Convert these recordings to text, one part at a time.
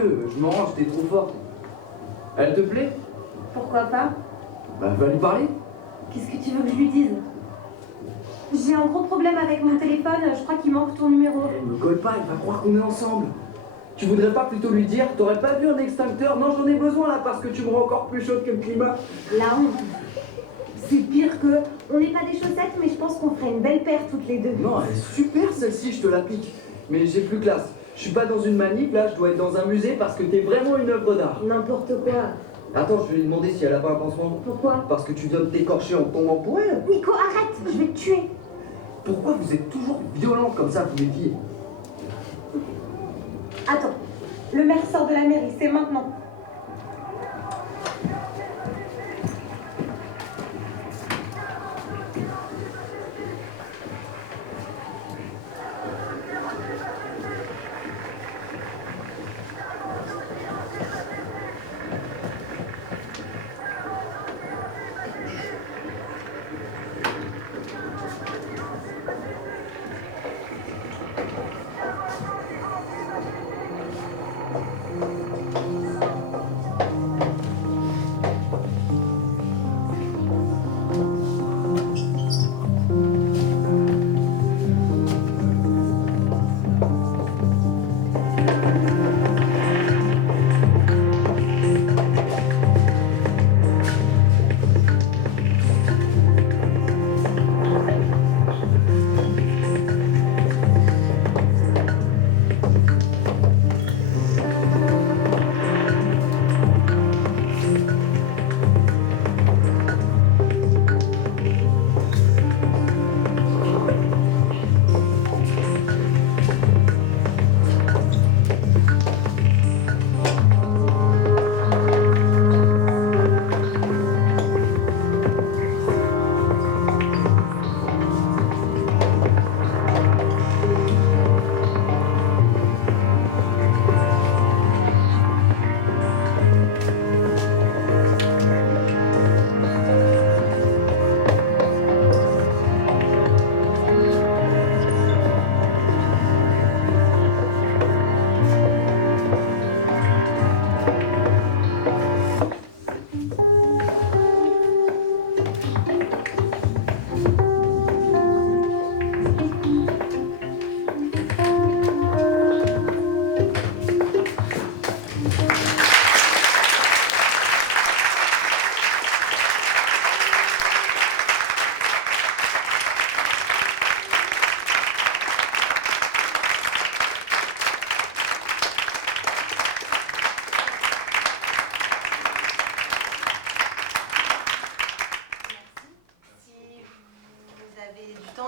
Dieu, je m'en range, t'es trop forte. Elle te plaît? Pourquoi pas? Bah, va lui parler. Qu'est-ce que tu veux que je lui dise? J'ai un gros problème avec mon téléphone, je crois qu'il manque ton numéro. Elle me colle pas, elle va croire qu'on est ensemble. Tu voudrais pas plutôt lui dire, t'aurais pas vu un extincteur? Non, j'en ai besoin là parce que tu me rends encore plus chaude que le climat. La honte. C'est pire que... On n'est pas des chaussettes, mais je pense qu'on ferait une belle paire toutes les deux. Non, elle est super celle-ci, je te la pique. Mais j'ai plus classe. Je suis pas dans une manip, là, je dois être dans un musée parce que t'es vraiment une œuvre d'art. N'importe quoi. Attends, je vais lui demander si elle a pas un pansement. Pourquoi? Parce que tu viens de t'écorcher en tombant pour elle. Nico, arrête, je vais te tuer. Pourquoi vous êtes toujours violentes comme ça, vous les filles? Attends, le maire sort de la mairie, c'est maintenant.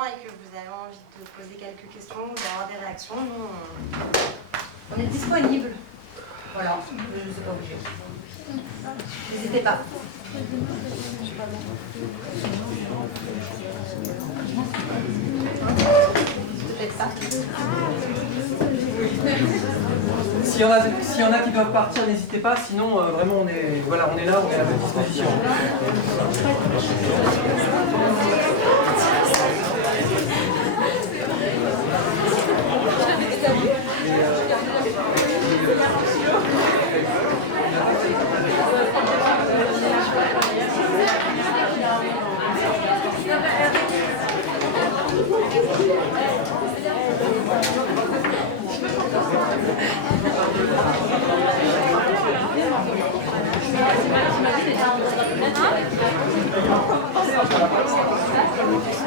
Et que vous avez envie de poser quelques questions ou d'avoir des réactions, nous, on est disponible. Voilà, je ne sais pas obligé. N'hésitez pas. Peut-être pas. S'il y en a qui doivent partir, n'hésitez pas, sinon vraiment on est là, on est à votre disposition.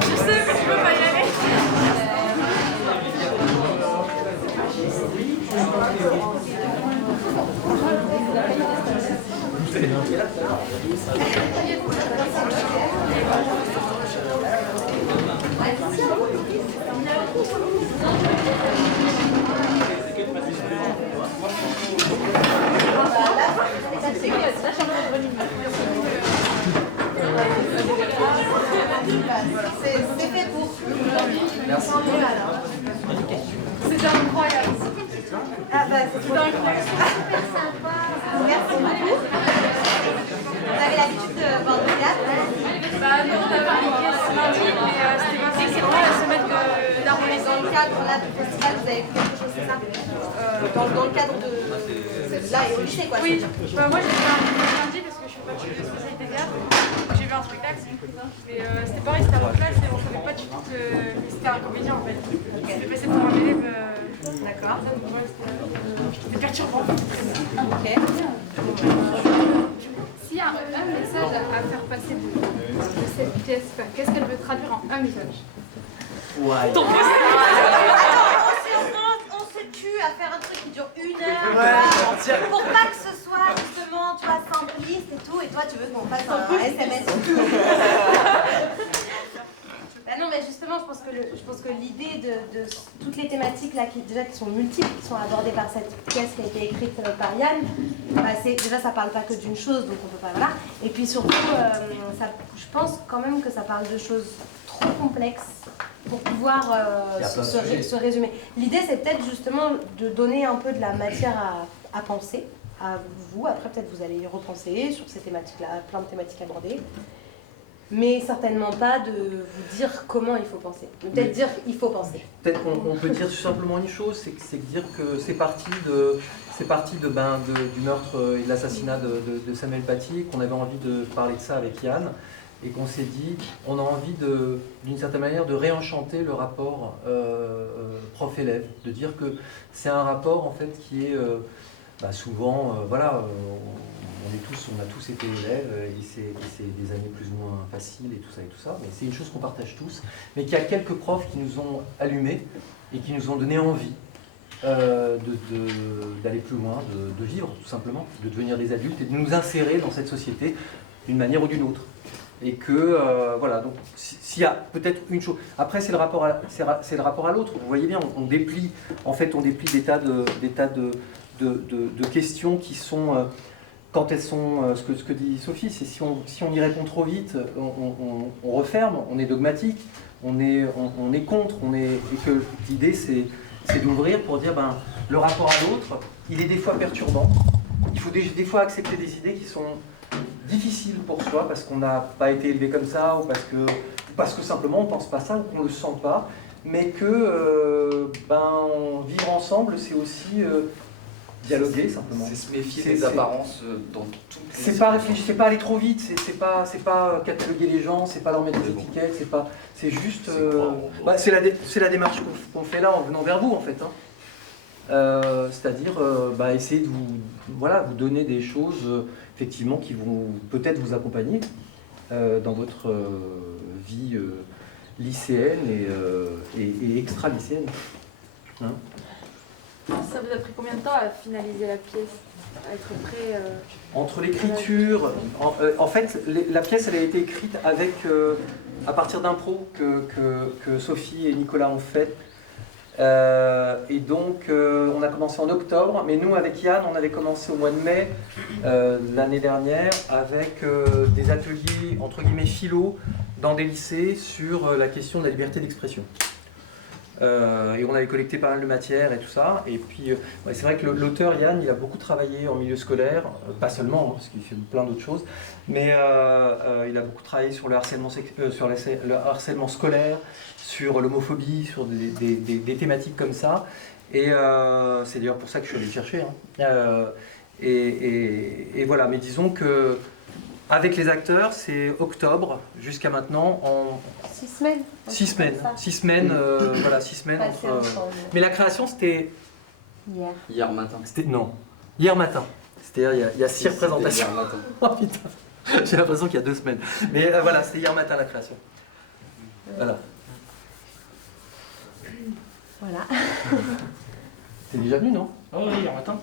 Je sais que tu peux pas y aller. C'est fait pour. Merci. C'était incroyable. Ah bah c'est C'était incroyable. Merci beaucoup. Vous avez l'habitude de voir du théâtre? Bah non, on a pas appliqué ce lundi, mais c'était mardi, c'est vraiment la semaine d'art Dans le cadre là, du festival, vous avez fait quelque chose, c'est ça? Dans le cadre de cette là et au lycée, quoi. Oui, bah, moi j'ai fait un truc lundi parce que je suis pas de spécialité théâtre. J'ai vu un spectacle, mais c'était pareil, c'était en classe et on savait pas du tout que c'était un comédien en fait. C'était passé pour un élève. D'accord. C'était perturbant. Ok. S'il y a un message à faire passer de cette pièce, qu'est-ce qu'elle veut traduire en un message? Ouais. On se tue à faire un truc qui dure 1 heure, pour pas que ce soit justement, tu vois, simpliste et tout, et toi tu veux qu'on fasse un SMS. Bah non, mais justement, je pense que l'idée de toutes les thématiques là qui sont multiples, qui sont abordées par cette pièce qui a été écrite par Yann, bah, déjà ça parle pas que d'une chose, donc on peut pas, voilà. Et puis surtout, je pense quand même que ça parle de choses trop complexes pour pouvoir se résumer. L'idée, c'est peut-être justement de donner un peu de la matière à penser, à vous. Après, peut-être vous allez y repenser sur ces thématiques-là, plein de thématiques abordées. Mais certainement pas de vous dire comment il faut penser. Peut-être dire il faut penser. Peut-être qu'on peut dire simplement une chose, c'est dire que c'est parti du meurtre et de l'assassinat de Samuel Paty, qu'on avait envie de parler de ça avec Yann. Et qu'on s'est dit, on a envie d'une certaine manière de réenchanter le rapport prof-élève, de dire que c'est un rapport en fait qui est souvent, voilà, on a tous été élèves et c'est des années plus ou moins faciles et tout ça, mais c'est une chose qu'on partage tous, mais qu'il y a quelques profs qui nous ont allumés et qui nous ont donné envie d'aller plus loin, de vivre tout simplement, de devenir des adultes et de nous insérer dans cette société d'une manière ou d'une autre. Et que, voilà, donc s'il y a peut-être une chose, après c'est le rapport à l'autre, vous voyez bien, on déplie des tas de questions qui sont, quand elles sont, ce que dit Sophie, c'est si on y répond trop vite, on referme, on est dogmatique, on est contre, et que l'idée c'est d'ouvrir pour dire, le rapport à l'autre, il est des fois perturbant, il faut des fois accepter des idées qui sont difficile pour soi parce qu'on n'a pas été élevé comme ça ou parce que simplement on ne pense pas ça ou qu'on ne le sent pas, mais que vivre ensemble c'est aussi dialoguer simplement. C'est se méfier des apparences dans toutes les c'est pas aller trop vite, c'est pas cataloguer les gens, c'est pas leur mettre des étiquettes, c'est juste c'est la démarche qu'on fait là en venant vers vous en fait. C'est-à-dire essayer de vous donner des choses effectivement qui vont peut-être vous accompagner dans votre vie lycéenne et extra-lycéenne. Hein? Ça vous a pris combien de temps à finaliser la pièce, à être prêt Entre l'écriture, en fait, la pièce elle a été écrite à partir d'impro que Sophie et Nicolas ont fait. Et donc on a commencé en octobre, mais nous avec Yann on avait commencé au mois de mai l'année dernière avec des ateliers entre guillemets philo dans des lycées sur la question de la liberté d'expression. Et on avait collecté pas mal de matières et tout ça, et puis c'est vrai que l'auteur Yann il a beaucoup travaillé en milieu scolaire, pas seulement parce qu'il fait plein d'autres choses, mais il a beaucoup travaillé sur le harcèlement, le harcèlement scolaire, sur l'homophobie, sur des thématiques comme ça, et c'est d'ailleurs pour ça que je suis allé le chercher. Et voilà, mais disons que avec les acteurs, c'est octobre jusqu'à maintenant en 6 semaines. 6 semaines. 6 semaines, voilà, 6 semaines. Mais la création, c'était hier matin. Non, hier matin. C'est-à-dire, il y a 6 représentations. Hier matin. Oh putain, j'ai l'impression qu'il y a 2 semaines. Mais voilà, c'était hier matin la création. Voilà. Voilà. T'es déjà venu, non? Oh oui, hier matin.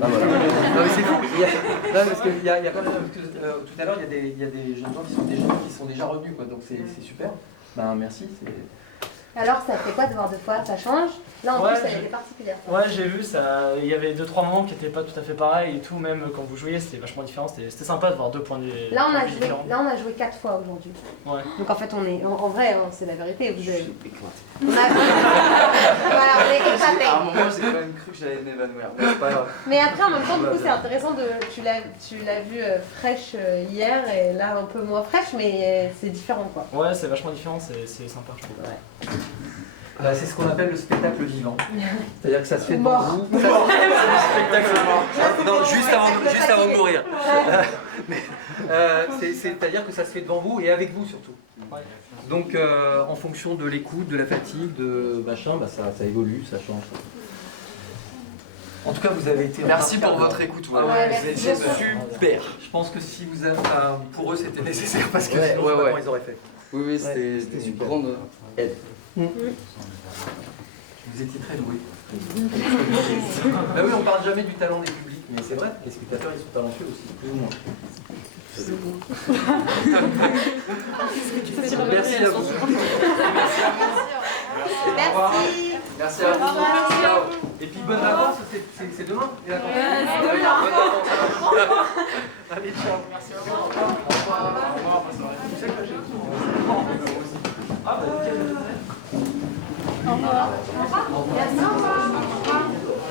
Ah voilà. Non mais c'est fou. Parce qu'il y a quand même, tout à l'heure il y a des jeunes gens qui sont déjà revenus quoi, donc c'est super. Merci. Alors ça fait quoi de voir 2 fois? Ça change? Là en plus elle était particulière. Ouais, j'ai vu ça. Il y avait 2-3 moments qui n'étaient pas tout à fait pareils et tout, même quand vous jouiez c'était vachement différent. C'était sympa de voir 2 points de vue Là on différents. a joué 4 fois aujourd'hui. Ouais. Donc en fait on est en vrai c'est la vérité. Voilà, on est éclatés. À un moment j'ai quand même cru que j'allais m'évanouir, mais c'est pas grave. Mais après en même temps du coup c'est intéressant tu l'as vu fraîche hier et là un peu moins fraîche, mais c'est différent quoi. Ouais, c'est vachement différent, c'est sympa je trouve. Ouais. Bah, c'est ce qu'on appelle le spectacle vivant. C'est-à-dire que ça se fait devant vous. C'est le spectacle mort. Non, juste avant de mourir. C'est-à-dire que ça se fait devant vous et avec vous surtout. Donc en fonction de l'écoute, de la fatigue, de machin, bah, ça évolue, ça change. En tout cas, vous avez été. Merci pour votre écoute. Ah ouais, c'est super. Je pense que si vous avez, pour eux, c'était nécessaire parce que Ouais, sinon, ouais, je sais pas ouais. comment ils auraient fait. Oui, c'était une super. grande aide. Vous étiez très doués. Bah oui, on parle jamais du talent des publics, mais c'est vrai, les spectateurs ils sont talentueux aussi, plus ou moins. Merci à vous. Merci. Merci à vous. Ciao. Et puis bonnes vacances, c'est demain les vacances. Bonnes vacances. Allez, ciao. Merci à vous. Ah bah nickel. Au revoir. Merci. Au revoir.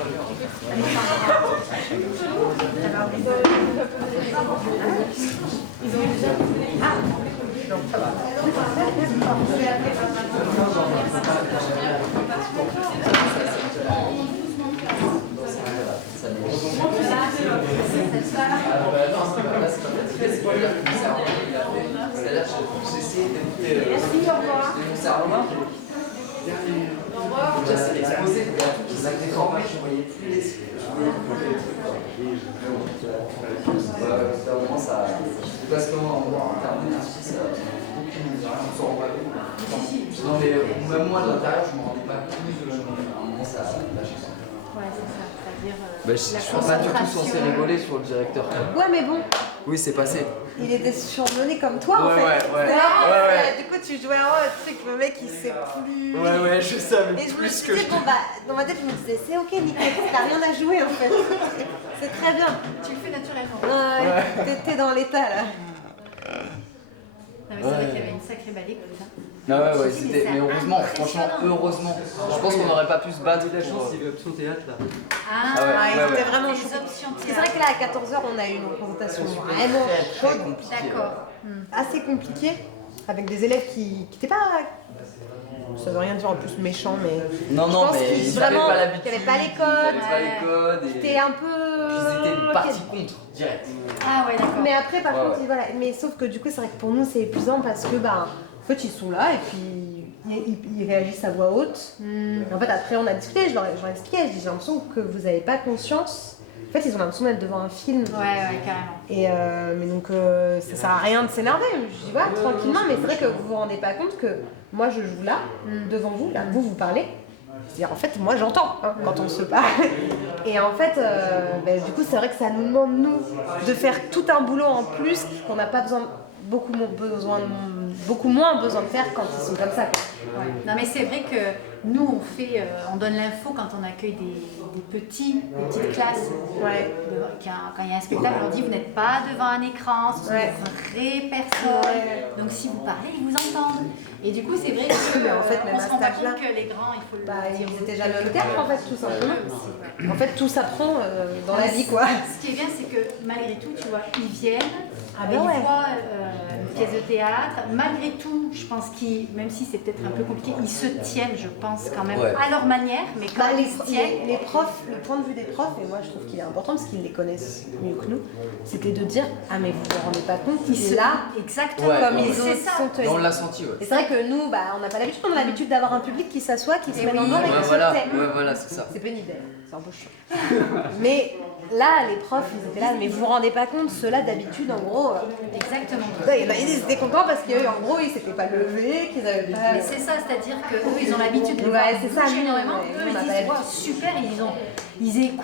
Non mais même moi de l'intérieur je me rendais pas compte, à un moment ça lâche. Ouais, c'est ça. C'est-à-dire. Je suis pas du tout censé rigoler sur le directeur. Ouais, mais bon, Oui, c'est passé. il était surmené comme toi en Ouais, fait. ouais. Du coup, tu jouais un rôle, truc, le mec il sait plus. Ouais, je savais Et je me plus suis que dit, bon bah, dans ma tête, je me disais, c'est ok, nickel, t'as rien à jouer en fait. C'est très bien. Tu le fais naturellement. Ouais, t'es dans l'état là. Non, mais c'est vrai qu'il y avait une sacrée balai comme ça. Ah ouais, Si, c'était. c'est Mais heureusement, impressionnant. franchement, heureusement. Je pense qu'on n'aurait pas pu se battre. La chance, pour- il veut option théâtre là. Ah, Ah ouais. Ouais, c'était vraiment les chaud. options C'est vrai que là, à 14h, on a eu une représentation vraiment Très chaude, compliqué. d'accord. assez compliquée, avec des élèves qui n'étaient pas. Ça veut rien dire en plus méchant, mais. Non, Je non, pense mais qu'ils ils n'avaient vraiment- pas l'habitude. qu'ils avaient pas les Ils avaient codes. pas les codes. Et... C'était un peu. Ils étaient partis contre, direct. Ah ouais, d'accord. Mais après, par Ouais, contre, ouais. voilà. Mais sauf que du coup, c'est vrai que pour nous, c'est épuisant parce que, bah, en fait, ils sont là et puis ils réagissent à voix haute. Et en fait, après, on a discuté, je leur ai expliqué, j'ai l'impression que vous n'avez pas conscience. En fait, ils ont l'impression d'être devant un film. Ouais, carrément. Et mais donc, ça sert à rien de s'énerver. Je dis, voilà, tranquillement, mais c'est vrai que vous vous rendez pas compte que moi, je joue là, devant vous, là, vous parlez. C'est-à-dire, en fait, moi, j'entends quand on se parle. Et en fait, du coup, c'est vrai que ça nous demande, nous, de faire tout un boulot en plus qu'on n'a pas besoin, beaucoup moins besoin de faire quand ils sont comme ça. Quoi. Ouais. Non mais c'est vrai que nous on donne l'info quand on accueille des petites classes. Ouais. Quand il y a un spectacle, on dit vous n'êtes pas devant un écran, ce sont Ouais. des vraies personnes. Ouais. Donc si vous parlez, ils vous entendent. Et du coup c'est vrai que Mais en fait, même on à se cet rend pas âge-là, compte que les grands, il faut le Bah, dire. ils étaient jamais au théâtre, en fait, tout simplement. Ouais. En fait, tout s'apprend dans la vie, quoi. Ce qui est bien, c'est que malgré tout, tu vois, ils viennent, Ah ben ils ouais. voient une pièce de théâtre. Malgré tout, je pense qu'ils, même si c'est peut-être un peu compliqué, ils se tiennent, je pense, quand même, Ouais. à leur manière, mais quand Bah, ils se tiennent. les profs, le point de vue des profs, et moi je trouve qu'il est important parce qu'ils les connaissent mieux que nous, c'était de dire ah mais vous vous rendez pas compte, Ils il se est là exactement Ouais, comme ouais. ils C'est ça. sont tenus. Et on l'a senti, ouais. Et c'est vrai que nous, bah, on n'a pas l'habitude, on a l'habitude d'avoir un public qui s'assoit, qui se Et met oui. dans le dos et Ouais, qui voilà, se tait. ouais, voilà, c'est ça. C'est pénible, c'est un peu chiant. Mais là, les profs, ils étaient là, mais vous vous rendez pas compte, ceux-là d'habitude, en gros, Exactement. ils étaient contents parce qu'en gros, ils s'étaient pas levés, qu'ils avaient pas. Mais c'est ça, c'est-à-dire qu'eux, ils ont l'habitude de Ouais, voir c'est ça, bouger nous, énormément. ouais, Eux, on ils n'a pas disent, l'habitude. wow, super, ils écoutent.